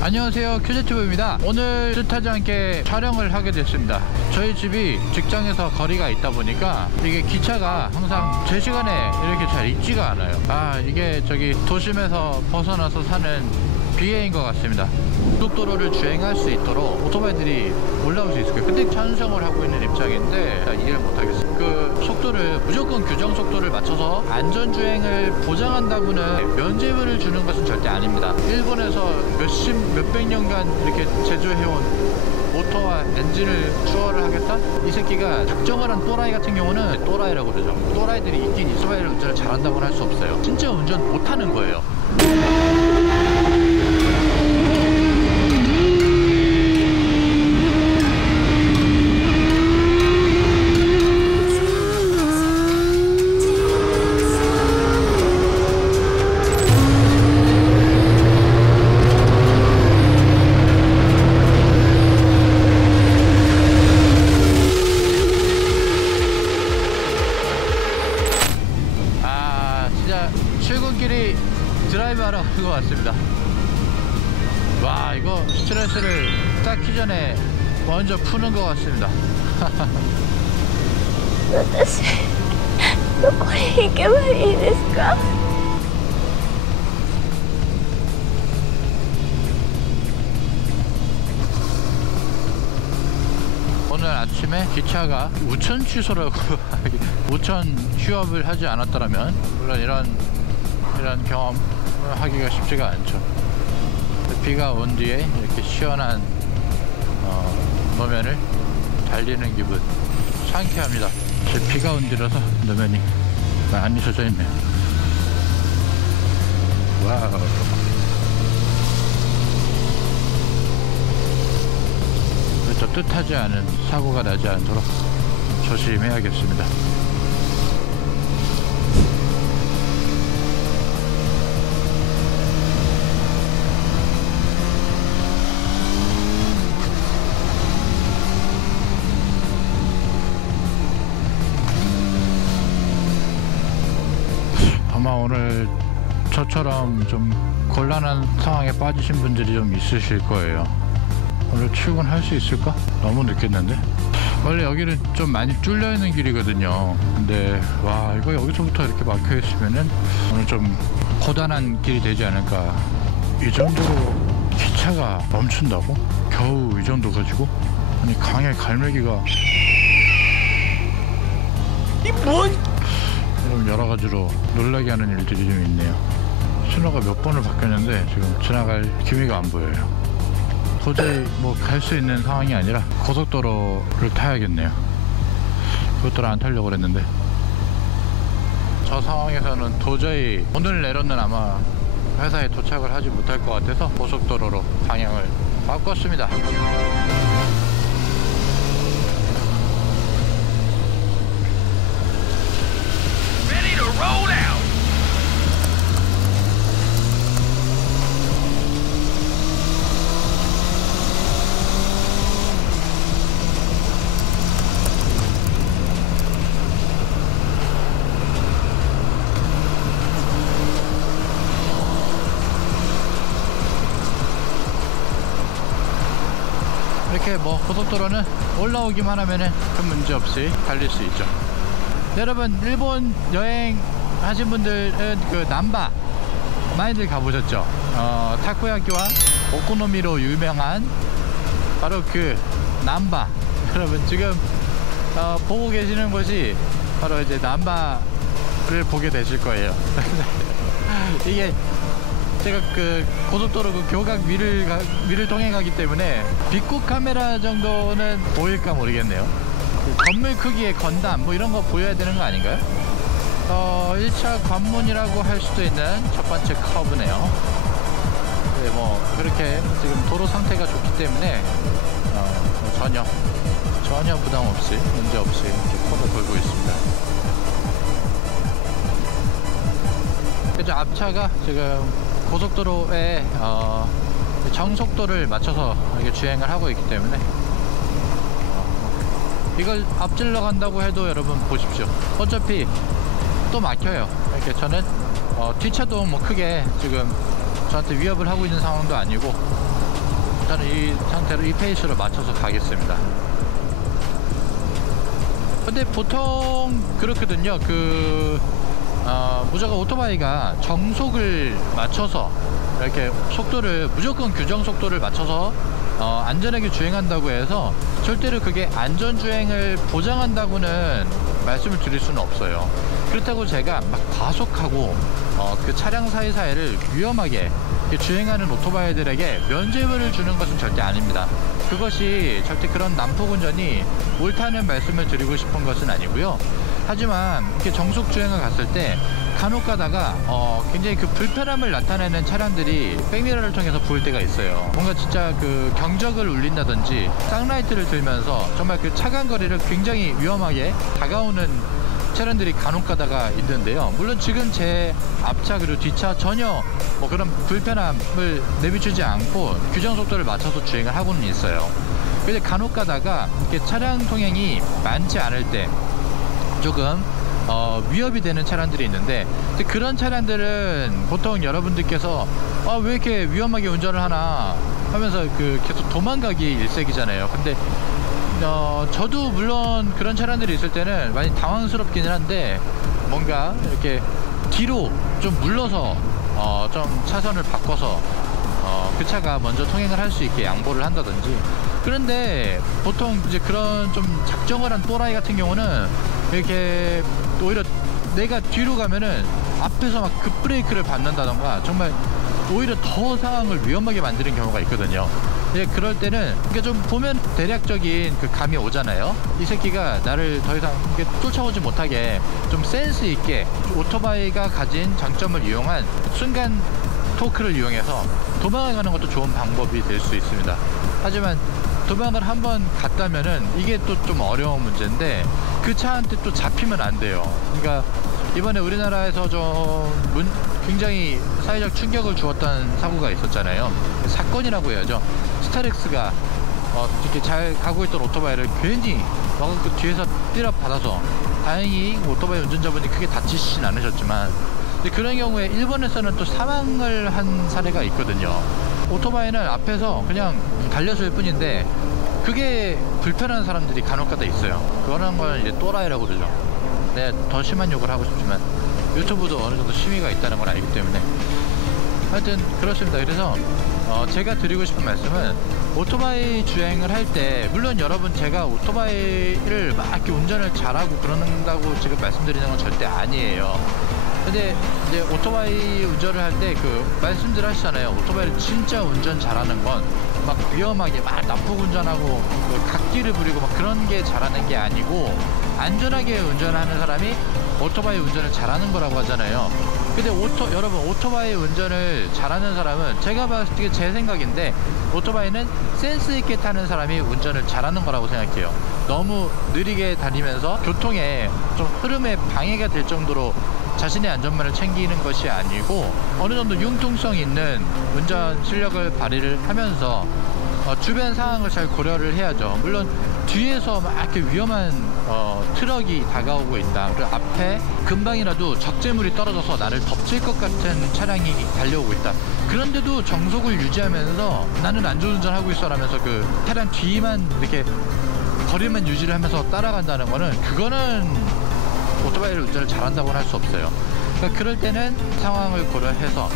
안녕하세요, 큐제튜브입니다. 오늘 뜻하지 않게 촬영을 하게 됐습니다. 저희 집이 직장에서 거리가 있다 보니까 이게 기차가 항상 제 시간에 이렇게 잘 있지가 않아요. 이게 저기 도심에서 벗어나서 사는 비애인 것 같습니다. 고속도로를 주행할 수 있도록 오토바이들이 올라올 수 있을 거예요. 근데 찬성을 하고 있는 입장인데 이해를 못하겠어요. 그 속도를 무조건 규정 속도를 맞춰서 안전주행을 보장한다고는 면제부를 주는 것은 절대 아닙니다. 일본에서 몇백 년간 이렇게 제조해온 모터와 엔진을 추월을 하겠다? 이 새끼가 작정을 한 또라이 같은 경우는 또라이라고 그러죠. 또라이들이 있긴 오토바이를 운전을 잘한다고는 할 수 없어요. 진짜 운전 못하는 거예요. 출근길이 드라이브 하러 가는 것 같습니다. 와, 이거 스트레스를 쌓기 전에 먼저 푸는 것 같습니다. 私どこに行けばいいですか? 오늘 아침에 기차가 우천 취소라고 우천 휴업을 하지 않았더라면 물론 이런 경험을 하기가 쉽지가 않죠. 비가 온 뒤에 이렇게 시원한 노면을 달리는 기분 상쾌합니다. 비가 온 뒤라서 노면이 많이 젖어 있네요. 와우. 또 뜻하지 않은 사고가 나지 않도록 조심해야겠습니다. 아마 오늘 저처럼 좀 곤란한 상황에 빠지신 분들이 좀 있으실 거예요. 오늘 출근할 수 있을까? 너무 늦겠는데? 원래 여기는 좀 많이 뚫려 있는 길이거든요. 근데 와, 이거 여기서부터 이렇게 막혀 있으면은 오늘 좀 고단한 길이 되지 않을까. 이 정도로 기차가 멈춘다고? 겨우 이 정도 가지고? 아니, 강에 갈매기가 이 뭔? 좀 여러 가지로 놀라게 하는 일들이 좀 있네요. 신호가 몇 번을 바뀌었는데 지금 지나갈 기미가 안 보여요. 도저히 뭐 갈 수 있는 상황이 아니라 고속도로를 타야겠네요. 고속도로 안 타려고 그랬는데 저 상황에서는 도저히 오늘 내로는 아마 회사에 도착을 하지 못할 것 같아서 고속도로로 방향을 바꿨습니다. 이렇게 뭐 고속도로는 올라오기만 하면은 큰 문제 없이 달릴 수 있죠. 여러분, 일본 여행 하신 분들은 그 남바 많이들 가보셨죠? 타코야키와 오코노미로 유명한 바로 그 남바. 여러분 지금 보고 계시는 곳이 바로 이제 남바를 보게 되실 거예요. 이게 제가 그 고속도로 그 교각 위를 통해 가기 때문에 빅국 카메라 정도는 보일까 모르겠네요. 그 건물 크기의 건담 뭐 이런 거 보여야 되는 거 아닌가요? 1차 관문이라고 할 수도 있는 첫 번째 커브네요. 네, 뭐 그렇게 지금 도로 상태가 좋기 때문에 전혀 부담 없이 문제 없이 이렇게 커브 돌고 있습니다. 그죠, 앞차가 지금 고속도로에 정속도를 맞춰서 이렇게 주행을 하고 있기 때문에 이걸 앞질러 간다고 해도 여러분 보십시오. 어차피 또 막혀요. 이렇게 저는 뒷차도 뭐 크게 지금 저한테 위협을 하고 있는 상황도 아니고 저는 이 상태로 이 페이스로 맞춰서 가겠습니다. 근데 보통 그렇거든요. 무조건 오토바이가 정속을 맞춰서 이렇게 속도를 무조건 규정 속도를 맞춰서 안전하게 주행한다고 해서 절대로 그게 안전주행을 보장한다고는 말씀을 드릴 수는 없어요. 그렇다고 제가 막 과속하고 그 차량 사이사이를 위험하게 주행하는 오토바이들에게 면죄부를 주는 것은 절대 아닙니다. 그것이 절대 그런 난폭운전이 옳다는 말씀을 드리고 싶은 것은 아니고요. 하지만 이렇게 정속 주행을 갔을 때 간혹 가다가 굉장히 그 불편함을 나타내는 차량들이 백미러를 통해서 보일 때가 있어요. 뭔가 진짜 그 경적을 울린다든지 쌍라이트를 들면서 정말 그 차간 거리를 굉장히 위험하게 다가오는 차량들이 간혹 가다가 있는데요. 물론 지금 제 앞차 그리고 뒷차 전혀 뭐 그런 불편함을 내비추지 않고 규정 속도를 맞춰서 주행을 하고는 있어요. 근데 간혹 가다가 이렇게 차량 통행이 많지 않을 때 조금 위협이 되는 차량들이 있는데, 그런 차량들은 보통 여러분들께서 왜 이렇게 위험하게 운전을 하나 하면서 계속 도망가기 일색이잖아요. 근데 저도 물론 그런 차량들이 있을 때는 많이 당황스럽기는 한데, 뭔가 이렇게 뒤로 좀 물러서 좀 차선을 바꿔서 그 차가 먼저 통행을 할 수 있게 양보를 한다든지. 그런데 보통 이제 그런 좀 작정을 한 또라이 같은 경우는 이렇게 오히려 내가 뒤로 가면은 앞에서 막 급브레이크를 밟는다던가 정말 오히려 더 상황을 위험하게 만드는 경우가 있거든요. 예, 그럴 때는 그러니까 좀 보면 대략적인 그 감이 오잖아요. 이 새끼가 나를 더 이상 쫓아오지 못하게 좀 센스 있게 오토바이가 가진 장점을 이용한 순간 토크를 이용해서 도망을 가는 것도 좋은 방법이 될 수 있습니다. 하지만 도망을 한번 갔다면은 이게 또 좀 어려운 문제인데, 그 차한테 또 잡히면 안 돼요. 그러니까 이번에 우리나라에서 좀 굉장히 사회적 충격을 주었던 사고가 있었잖아요. 사건이라고 해야죠. 스타렉스가 이렇게 잘 가고 있던 오토바이를 괜히 그 뒤에서 때려 받아서, 다행히 오토바이 운전자분이 크게 다치시진 않으셨지만, 그런 경우에 일본에서는 또 사망을 한 사례가 있거든요. 오토바이는 앞에서 그냥 달렸을 뿐인데 그게 불편한 사람들이 간혹가다 있어요. 그런 걸 이제 또라이라고 그러죠. 내가 더 심한 욕을 하고 싶지만 유튜브도 어느 정도 심의가 있다는 걸 알기 때문에, 하여튼 그렇습니다. 그래서 제가 드리고 싶은 말씀은, 오토바이 주행을 할 때 물론 여러분 제가 오토바이를 막 이렇게 운전을 잘하고 그런다고 지금 말씀드리는 건 절대 아니에요. 근데 이제 오토바이 운전을 할 때 말씀들 하시잖아요. 오토바이를 진짜 운전 잘하는 건 막 위험하게 막 난폭 운전하고 갓길을 부리고 막 그런 게 잘하는 게 아니고, 안전하게 운전하는 사람이 오토바이 운전을 잘하는 거라고 하잖아요. 근데 여러분 오토바이 운전을 잘하는 사람은, 제가 봤을 때 제 생각인데, 오토바이는 센스 있게 타는 사람이 운전을 잘하는 거라고 생각해요. 너무 느리게 다니면서 교통에 좀 흐름에 방해가 될 정도로 자신의 안전만을 챙기는 것이 아니고, 어느 정도 융통성 있는 운전 실력을 발휘를 하면서 주변 상황을 잘 고려를 해야죠. 물론 뒤에서 막 이렇게 위험한 트럭이 다가오고 있다, 그리고 앞에 금방이라도 적재물이 떨어져서 나를 덮칠 것 같은 차량이 달려오고 있다, 그런데도 정속을 유지하면서 나는 안전운전 하고 있어 라면서 그 차량 뒤만 이렇게 거리만 유지를 하면서 따라간다는 거는, 그거는 오토바이를 운전을 잘한다고는 할 수 없어요. 그러니까 그럴 때는 상황을 고려해서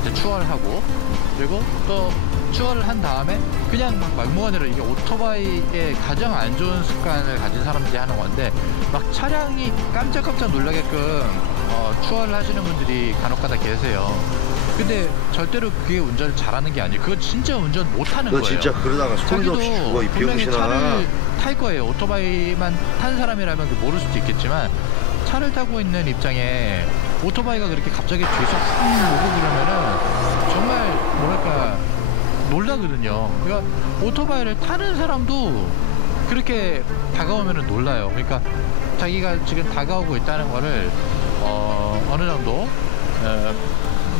이제 추월하고, 그리고 또 추월을 한 다음에 그냥 막 막무가내로, 이게 오토바이의 가장 안 좋은 습관을 가진 사람들이 하는 건데, 막 차량이 깜짝깜짝 놀라게끔 추월을 하시는 분들이 간혹가다 계세요. 근데 절대로 그게 운전을 잘하는 게 아니에요. 그거 진짜 운전 못하는 거예요. 진짜 그러다가 소리도 없이 죽어, 이 분명히 병신아. 차를 탈 거예요. 오토바이만 탄 사람이라면 모를 수도 있겠지만, 차를 타고 있는 입장에 오토바이가 그렇게 갑자기 뒤에서 훅 오고 그러면은 정말 뭐랄까 놀라거든요. 그러니까 오토바이를 타는 사람도 그렇게 다가오면은 놀라요. 그러니까 자기가 지금 다가오고 있다는 거를 어느 정도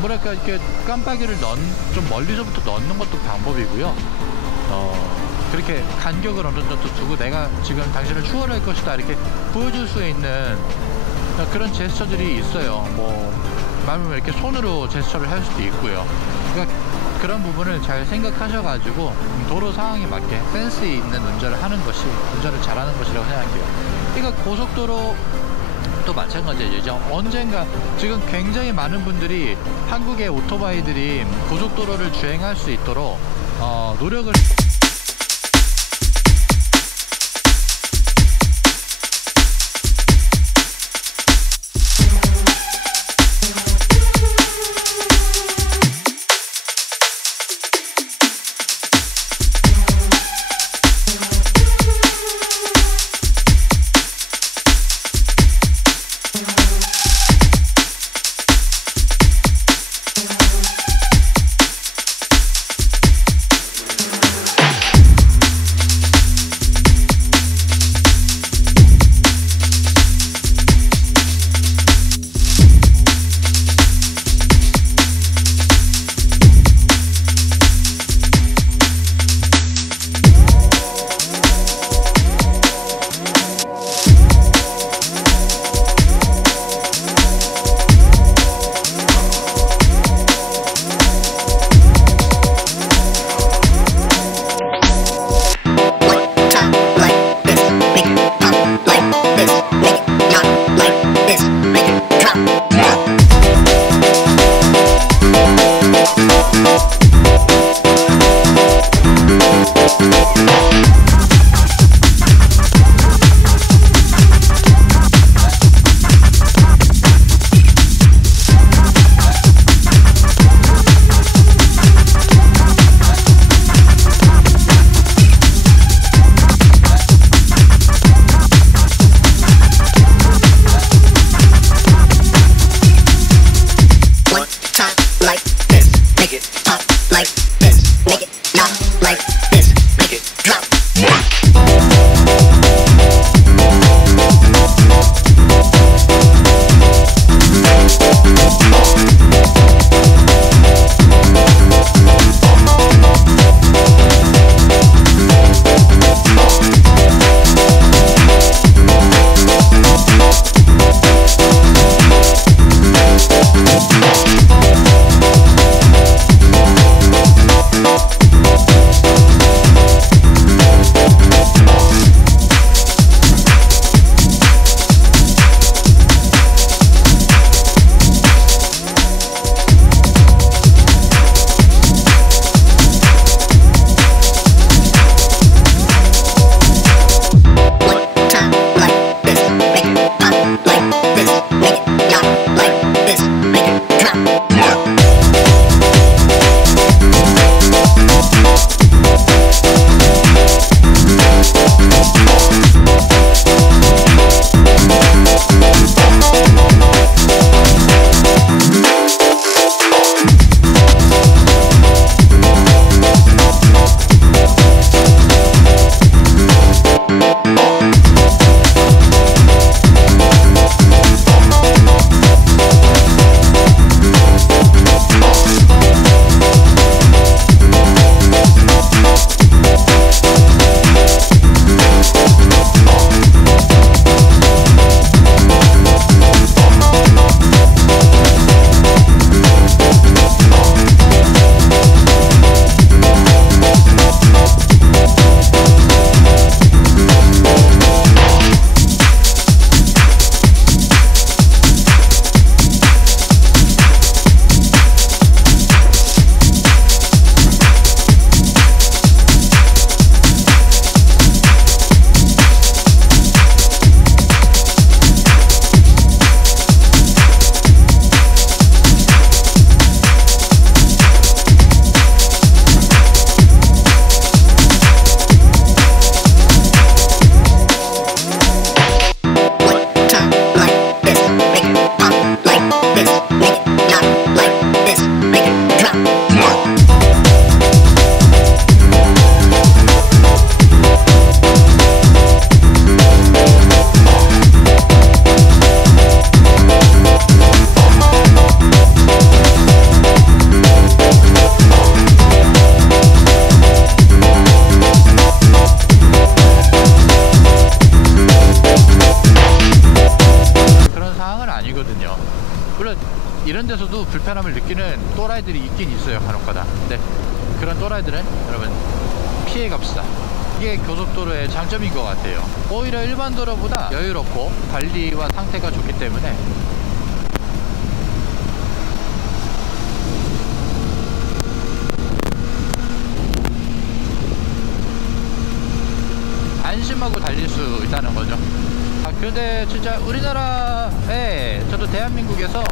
뭐랄까 이렇게 깜빡이를 좀 멀리서부터 넣는 것도 방법이고요. 그렇게 간격을 어느 정도 두고 내가 지금 당신을 추월할 것이다 이렇게 보여줄 수 있는 그런 제스처들이 있어요. 뭐 말하면 이렇게 손으로 제스처를 할 수도 있고요. 그러니까 그런 부분을 잘 생각하셔가지고 도로 상황에 맞게 센스 있는 운전을 하는 것이 운전을 잘하는 것이라고 생각해요. 그러니까 고속도로 또 마찬가지예요. 이제 언젠가 지금 굉장히 많은 분들이 한국의 오토바이들이 고속도로를 주행할 수 있도록 노력을 불편함을 느끼는 또라이들이 있긴 있어요, 간혹가다. 근데 그런 또라이들은 여러분 피해 갑시다. 이게 고속도로의 장점인 것 같아요. 오히려 일반 도로보다 여유롭고 관리와 상태가 좋기 때문에 안심하고 달릴 수 있다는 거죠. 근데 진짜 우리나라에, 저도 대한민국에서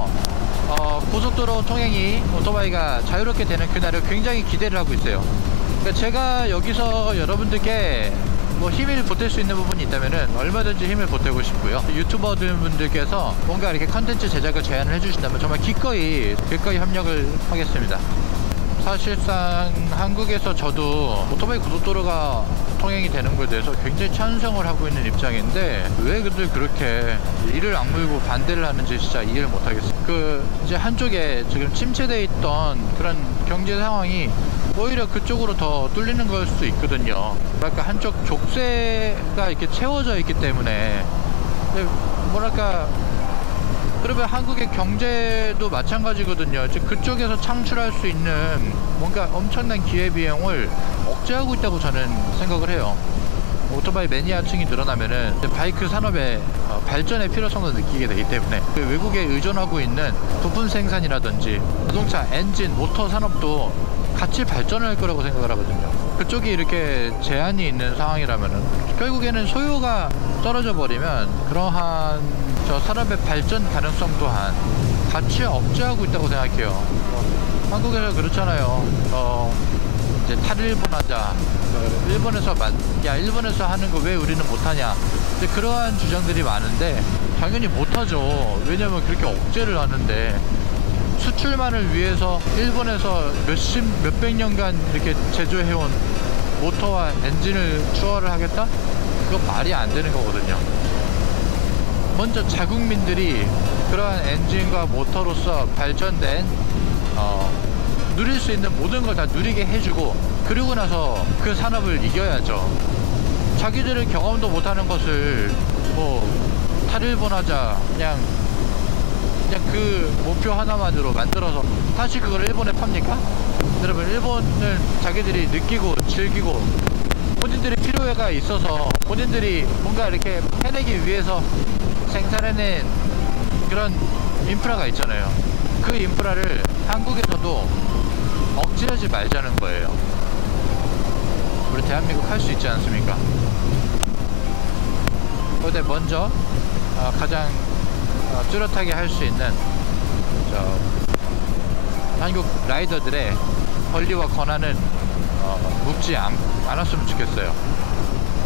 고속도로 통행이, 오토바이가 자유롭게 되는 그날을 굉장히 기대를 하고 있어요. 그러니까 제가 여기서 여러분들께 뭐 힘을 보탤 수 있는 부분이 있다면은 얼마든지 힘을 보태고 싶고요. 유튜버들 분들께서 뭔가 이렇게 컨텐츠 제작을 제안을 해주신다면 정말 기꺼이 협력을 하겠습니다. 사실상 한국에서 저도 오토바이 고속도로가 통행이 되는 것에 대해서 굉장히 찬성을 하고 있는 입장인데, 왜 그들 그렇게 이를 악물고 반대를 하는지 진짜 이해를 못하겠어요. 이제 한쪽에 지금 침체되어 있던 그런 경제 상황이 오히려 그쪽으로 더 뚫리는 걸 수도 있거든요. 뭐랄까, 한쪽 족쇄가 이렇게 채워져 있기 때문에. 뭐랄까, 그러면 한국의 경제도 마찬가지거든요. 즉 그쪽에서 창출할 수 있는 뭔가 엄청난 기회비용을 억제하고 있다고 저는 생각을 해요. 오토바이 매니아층이 늘어나면은 바이크 산업의 발전의 필요성도 느끼게 되기 때문에 외국에 의존하고 있는 부품 생산이라든지 자동차 엔진 모터 산업도 같이 발전할 거라고 생각을 하거든요. 그쪽이 이렇게 제한이 있는 상황이라면은 결국에는 소요가 떨어져 버리면 그러한 저 산업의 발전 가능성 또한 같이 억제하고 있다고 생각해요. 한국에서 그렇잖아요. 이제 탈일본하자. 일본에서 하는 거 왜 우리는 못하냐. 이제 그러한 주장들이 많은데 당연히 못하죠. 왜냐면 그렇게 억제를 하는데, 수출만을 위해서 일본에서 몇백 년간 이렇게 제조해온 모터와 엔진을 추월을 하겠다? 그건 말이 안 되는 거거든요. 먼저 자국민들이 그러한 엔진과 모터로서 발전된 누릴 수 있는 모든 걸 다 누리게 해주고, 그리고 나서 그 산업을 이겨야죠. 자기들의 경험도 못하는 것을 뭐 탈일본하자 그냥 그 목표 하나만으로 만들어서 다시 그걸 일본에 팝니까? 여러분, 일본은 자기들이 느끼고 즐기고 본인들의 필요가 있어서 본인들이 뭔가 이렇게 해내기 위해서 생산해낸 그런 인프라가 있잖아요. 그 인프라를 한국에서도 억제하지 말자는 거예요. 우리 대한민국 할 수 있지 않습니까? 근데 먼저 가장 뚜렷하게 할 수 있는 한국 라이더들의 권리와 권한은 묻지 않았으면 좋겠어요.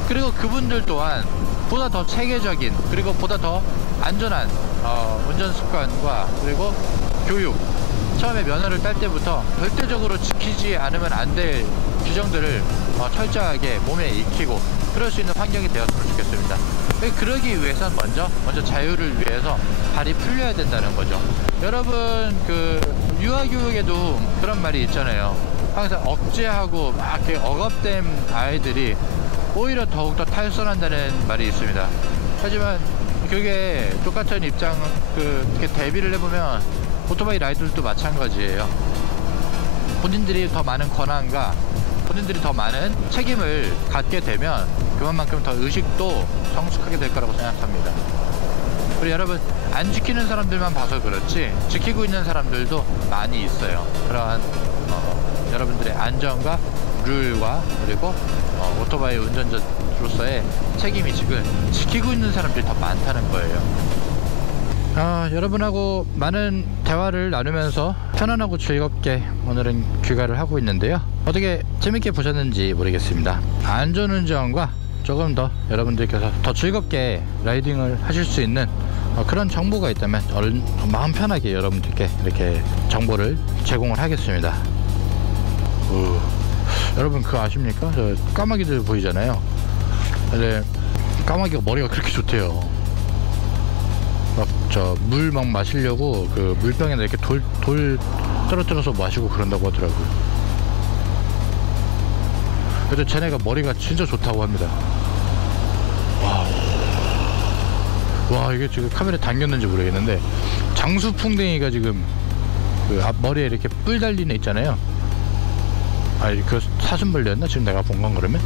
그리고 그분들 또한 보다 더 체계적인, 그리고 보다 더 안전한 운전 습관과 그리고 교육, 처음에 면허를 딸 때부터 절대적으로 지키지 않으면 안 될 규정들을 철저하게 몸에 익히고 그럴 수 있는 환경이 되었으면 좋겠습니다. 그러기 위해선 먼저 자유를 위해서 발이 풀려야 된다는 거죠. 여러분, 유아교육에도 그런 말이 있잖아요. 항상 억제하고 막 이렇게 억압된 아이들이 오히려 더욱더 탈선한다는 말이 있습니다. 하지만 그게 똑같은 입장, 이렇게 대비를 해보면 오토바이 라이더들도 마찬가지예요. 본인들이 더 많은 권한과 본인들이 더 많은 책임을 갖게 되면 그만큼 더 의식도 성숙하게 될 거라고 생각합니다. 그리고 여러분, 안 지키는 사람들만 봐서 그렇지 지키고 있는 사람들도 많이 있어요. 그러한 여러분들의 안전과 룰과 그리고 오토바이 운전자로서의 책임의식을 지키고 있는 사람들이 더 많다는 거예요. 여러분하고 많은 대화를 나누면서 편안하고 즐겁게 오늘은 귀가를 하고 있는데요. 어떻게 재밌게 보셨는지 모르겠습니다. 안전운전과 조금 더 여러분들께서 더 즐겁게 라이딩을 하실 수 있는 그런 정보가 있다면 마음 편하게 여러분들께 이렇게 정보를 제공을 하겠습니다. 여러분, 그거 아십니까? 저 까마귀들 보이잖아요. 근데 까마귀가 머리가 그렇게 좋대요. 물 막 마시려고 그 물병에다 이렇게 돌 떨어뜨려서 마시고 그런다고 하더라고요. 그래도 쟤네가 머리가 진짜 좋다고 합니다. 와, 이게 지금 카메라에 담겼는지 모르겠는데 장수풍뎅이가 지금 그 앞 머리에 이렇게 뿔 달린 애 있잖아요. 아, 그 사슴벌레였나? 지금 내가 본 건 그러면?